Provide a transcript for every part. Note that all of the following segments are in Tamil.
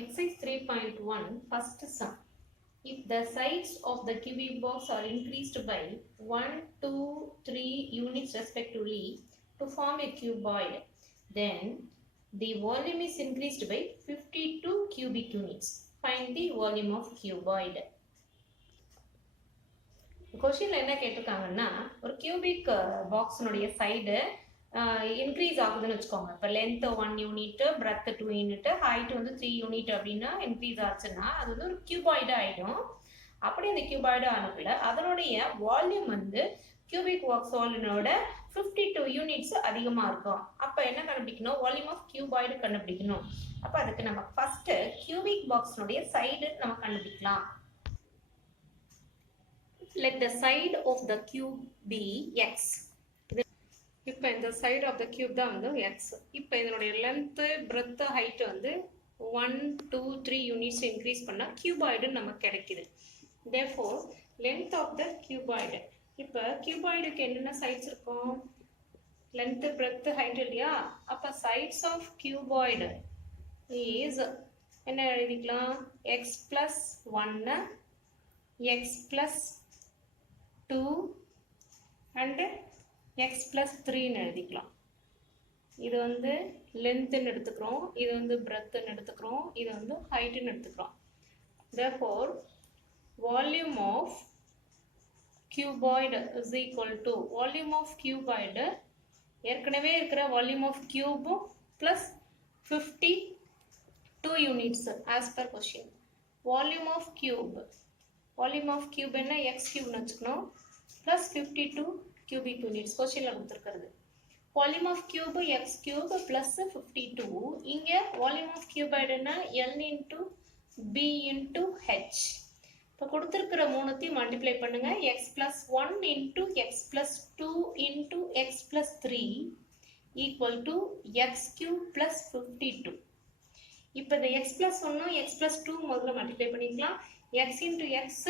Exercise 3.1 first sum. If the sides of the cubic box are increased by 1, 2, 3 units respectively to form a cuboid, then the volume is increased by 52 cubic units. Find the volume of cuboid. கொஸ்டின்ல என்ன கேட்டிருக்காங்கன்னா ஒரு கியூபிக் பாக்ஸினுடைய சைடு இன்க்ரீஸ் ஆகுதுன்னு வச்சுக்கோங்க. இப்போ length 1 unit, breadth 2 unit, height வந்து 3 யூனிட் அப்படின்னா இன்க்ரீஸ் ஆச்சுன்னா அது வந்து ஒரு கியூபாய்டு ஆகிடும். அப்படி இந்த கியூபாய்டு ஆனதுல அதனுடைய வால்யூம் வந்து கியூபிக் பாக்ஸ் வால்யூனோட 52 யூனிட்ஸ் அதிகமாக இருக்கும். அப்போ என்ன கண்டுபிடிக்கணும்? வால்யூம் ஆஃப் கியூபாய்டு கண்டுபிடிக்கணும். அப்போ அதுக்கு நம்ம ஃபர்ஸ்ட் கியூபிக் பாக்ஸினுடைய சைடு நம்ம கண்டுபிடிக்கலாம். Let the side of the cube be x. இப்போ இந்த சைடு ஆஃப் த கியூப் தான் வந்து எக்ஸ். இப்போ இதனுடைய லென்த்து, பிரெத்து, ஹைட்டு வந்து 1, 2, 3 யூனிட்ஸ் இன்க்ரீஸ் பண்ணால் கியூபாய்டுன்னு நமக்கு கிடைக்குது. Therefore length of the cuboid. இப்போ கியூபாய்டுக்கு என்னென்ன சைட்ஸ் இருக்கும்? லென்த்து, பிரெத்து, ஹைட் இல்லையா? அப்போ சைட்ஸ் ஆஃப் கியூபாய்டு இஸ் என்ன எழுதிக்கலாம்? X plus 1, x plus 2 and x plus 3ன்னு எழுதிக்கலாம். இது வந்து லென்த்துன்னு எடுத்துக்கிறோம், இது வந்து பிரெத்துன்னு எடுத்துக்கிறோம், இது வந்து ஹைட்டுன்னு எடுத்துக்கிறோம். Therefore volume of cuboid is equal to volume of cuboid ஏற்கனவே இருக்கிற வால்யூம் ஆஃப் கியூபும் plus 52 units as per question. Volume of cube, volume of cube என்ன? எக்ஸ் கியூப்னு வச்சுக்கணும், ப்ளஸ் 52 cubic units கொஸ்டினில் கொடுத்துருக்கிறது. Volume of cube x cube plus 52. இங்கே வால்யூம் ஆஃப் கியூபாய்டுன்னா L into B into H. இப்போ கொடுத்துருக்கிற மூணுத்தையும் மல்டிப்ளை பண்ணுங்க. X plus 1 into x plus 2 into x plus 3 equal to X cube plus 52. இப்போ இந்த எக்ஸ் ப்ளஸ் 1 எக்ஸ் ப்ளஸ் 2 முதல்ல மல்டிப்ளை பண்ணிக்கலாம். X into X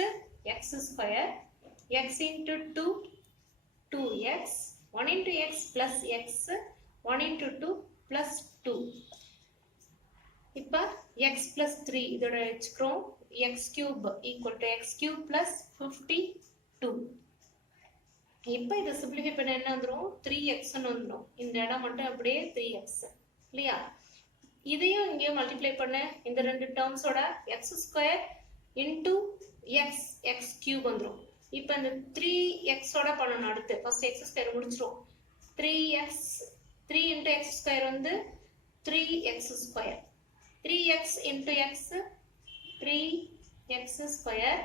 X square, X into 2 2x, 1 into x plus x, 1 into 2 plus 2. இப்போ x plus 3 இதோட வச்சுக்கிறோம். x cube equal to x cube plus 52. இப்போ இதை சிம்பிளிஃபை பண்ண என்ன வந்துடும்? 3xன்னு வந்துடும். இந்த இடம் மட்டும் அப்படியே 3x இல்லையா? இதையும் இங்கேயும் மல்டிப்ளை பண்ண இந்த ரெண்டு டேர்ம்ஸோட x square into X X cube வந்துடும். இப்போ இந்த 3xோட பண்ணணும். அடுத்து ஃபர்ஸ்ட் எக்ஸ் ஸ்கொயர் முடிச்சிடும். 3x 3 இன்ட்டு எக்ஸ் ஸ்கொயர் வந்து 3x square, 3x into X 3x square,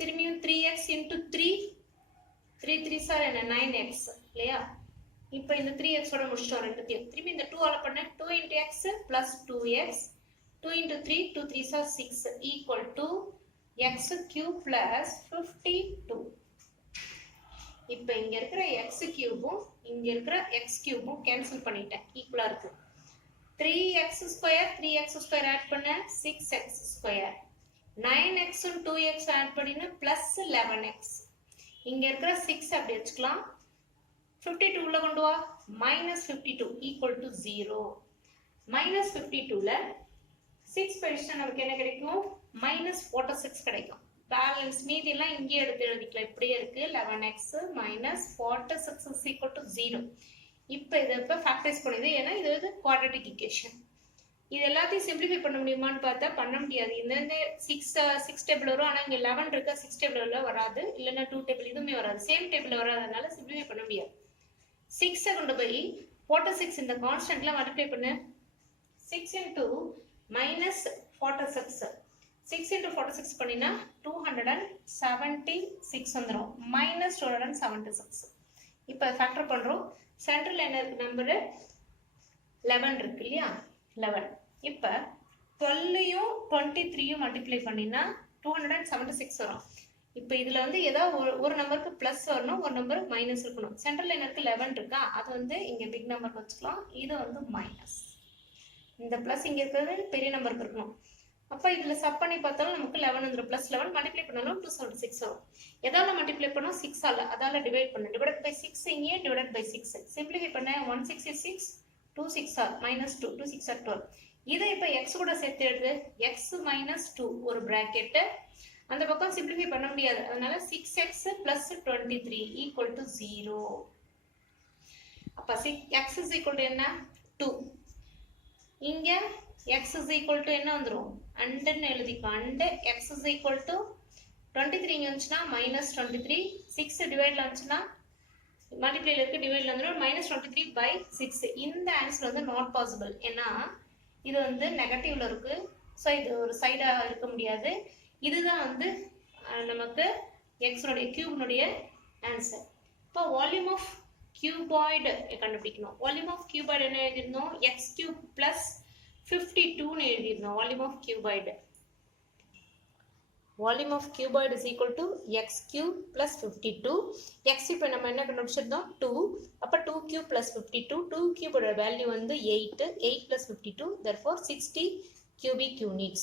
திரும்பியும் 3x இன்ட்டு 3 3 3 சார் என்ன 9x இல்லையா? இப்போ இந்த 3xோட முடிச்சிட்டோம் ரெண்டுத்தையும். திரும்பி இந்த 2 ஆல் பண்ண 2 into x plus 2x, 2 into 3 2 3 sir 6 equal to x cube plus 52. இப்போ இங்க இருக்கிற x கியூபும் இங்க இருக்கிற x கியூபும் கேன்சல் பண்ணிட்டேன், ஈக்குவலா இருக்கு. 3x square 3x square add பண்ண 6x ஸ்கொயர், 9x உம் 2x ஆட் பண்ணினா பிளஸ் 11x. இங்க இருக்கிற 6 அப்படி வச்சுக்கலாம். 52 உள்ள கொண்டு வா, மைனஸ் 52 ஈக்குவல் டு 0. மைனஸ் 52ல 6 போயிடுச்சுன்னா நமக்கு என்ன கிடைக்கும்? மைனஸ் 46 கிடைக்கும். பேலன்ஸ் மீதி எல்லாம் இங்கே எடுத்து எழுதிக்கலாம். இப்படியே இருக்கு. 11x minus 46 is equal to 0. இப்போ இதை இப்போ ஃபேக்டரைஸ் பண்ணுது, ஏன்னா இது வந்து குவாட்ரேட்டிக் ஈக்குவேஷன். இது எல்லாத்தையும் சிம்பிளிஃபை பண்ண முடியுமான்னு பார்த்தா பண்ண முடியாது. இந்த 6 டேபிள் வரும், ஆனால் இங்கே 11 இருக்கா 6 டேபிள் வராது, இல்லைன்னா 2 டேபிள் இதுவுமே வராது, சேம் டேபிள் வராதனால சிம்பிளிஃபை பண்ண முடியாது. 6 கொண்டு போய் 46 இந்த கான்ஸ்டன்ட்ல மல்டிப்ளை பண்ணு. 6 இன்டூ மைனஸ் 46, 6 into 46 பண்ணினா 276 வந்துடும், மைனஸ் 276. இப்போ ஃபேக்டர் பண்ணுறோம். சென்ட்ரல் என்ன இருக்கு? நம்பரு 11 இருக்கு இல்லையா? 11. இப்போ 12யும் 23யும் மல்டிப்ளை பண்ணினா 276 வரும். இப்போ இதில் வந்து ஏதாவது ஒரு நம்பருக்கு ப்ளஸ் வரணும், ஒரு நம்பர் மைனஸ் இருக்கணும். சென்ட்ரல் என்ன இருக்கு? 11 இருக்கா? அது வந்து இங்கே பிக் நம்பருக்கு வச்சுக்கலாம், இது வந்து மைனஸ். இந்த ப்ளஸ் இங்கே இருக்கிறது பெரிய நம்பருக்கு இருக்கணும். அப்போ இதில் சப் பண்ணி பார்த்தாலும் நமக்கு 11 வந்துடும். ப்ளஸ் 11 மல்டிப்ளை பண்ணாலும் 276 வரும். எதால மல்டிப்ளை பண்ணோம்? 6 ஆல், அதால டிவைட் பண்ணு. டிவைட் பை 6 இங்கே, டிவைட் பை 6 சிம்பிளிஃபை பண்ண 1 6 is 6, 2 6 are minus 2, 2 6 are 12. இதை இப்போ எக்ஸ் கூட சேர்த்து எழுது எக்ஸ் மைனஸ் 2 ஒரு பிராக்கெட்டு அந்த பக்கம் சிம்பிளிஃபை பண்ண முடியாது அதனால 6x plus 23 equal to 0 அப்ப x is equal to என்ன 2 இங்க x is equal to என்ன வந்துரும் and ன்னு எழுதிக்கோ and x is equal to 23 இங்க வந்துச்சுன்னா minus 23 6 டிவைட்ல வந்துச்சுன்னா மல்டிப்ளைல இருக்கு டிவைட்ல வந்துரும் minus 23 by 6 இந்த ஆன்சர் வந்து நாட் பாசிபிள் ஏன்னா இது வந்து நெகட்டிவ்ல இருக்கு ஸோ இது ஒரு சைடா இருக்க முடியாது இதுதான் வந்து நமக்கு x உடைய கியூப்னுடைய ஆன்சர் இப்போ வால்யூம் ஆஃப் கியூபாய்டு கண்டுபிடிக்கணும் வால்யூம் ஆஃப் கியூபாய்டு என்ன எழுதிருந்தோம் x கியூப் plus 52 ன்னு எழுதிருந்தோம் volume of cuboid volume of cuboid is equal to x cube plus 52 x இப்போ நம்ம என்ன கண்டுபிடிச்சிருந்தோம் 2 அப்ப 2 cube plus 52 2 cube ஓட வேல்யூ வந்து 8 8 plus 52 therefore 60 cubic units